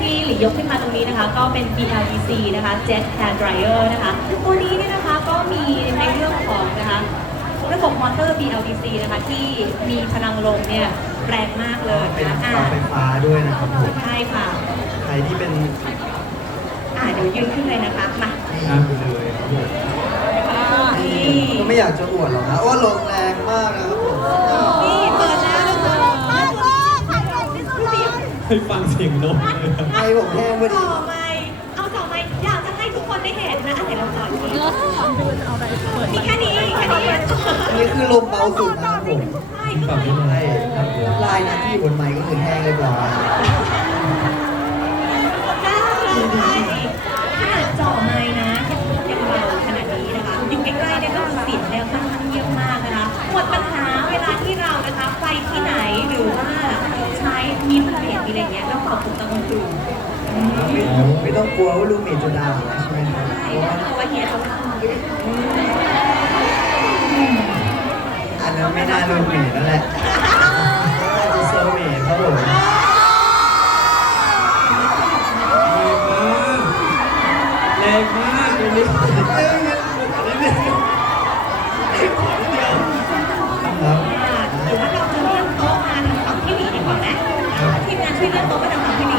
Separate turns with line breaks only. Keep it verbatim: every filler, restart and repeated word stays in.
ที่หลียกขึ้นมาตรงนี้นะคะก็เป็น บี แอล ดี ซี นะคะ Jet Hair Dryer นะคะตัวนี้เนี่ยนะคะก็มีในเรื่องของนะคะระบบมอเตอร์ บี แอล ดี ซี นะคะที่มีพลังลมเนี่ยแรงมากเลย
เป็น
นะ
เตาไฟฟ้าด้วยนะครับผม
ใช่ค่ะ
ใครที่เป็น
อ่าเดี๋ยวยืนขึ้นเลยนะคะมา
นี่เลยครับผม
นี่
ก็ไม่อยากจะอวดหรอกนะว่าลมแรงมากนะครับผม
นี่เปิดแล้วนะคะ
ให้ฟังเสียงนก
ไอผมแห้งพอดี
ต่อไปเอาต่อไปอยากจะให้ทุกคนได้เห็นนะอันไหนเราต่อทีมีแค่นี้แค่นี้
อันนี้คือลมเบาสุดนะครับผม
ใช่
ฝั่งนี้
ใช่ครับลายหน้าที่บนไมค์ก็คือแห้งเรียบร้อย
ได้ขนาดจ่อไม้นะยังเบาขนาดนี้นะคะอยู่ใกล้ๆเนี่ยก็คือเสียงเนี่ยค่อนข้างเงียบมากนะคะหมดปัญหาเวลาที่เรานะคะไปที่ไหนหรือว่าใช้มีเพจมีอะไรเงี้ยก็ขอบคุณตะกอนดู
ไม่ไม่ต้องกลัวว่าลูกเมย์จะด่าใช่ไหมครับเพราะว่า
เพราะว่าเฮียเขาทำ
อันนั้นไม่น่าลูกเมย์แล้วแหละน่าจะเซอร์เมย์ครับผม
แรงมากตรงนี้
ครับ
หรือว่าเราจะเรียกโต๊ะมาทางฝั่งพี่หมีดีกว่าไหมทีมงานช่วยเรียกโต๊ะมาทางฝั่งพี่หมี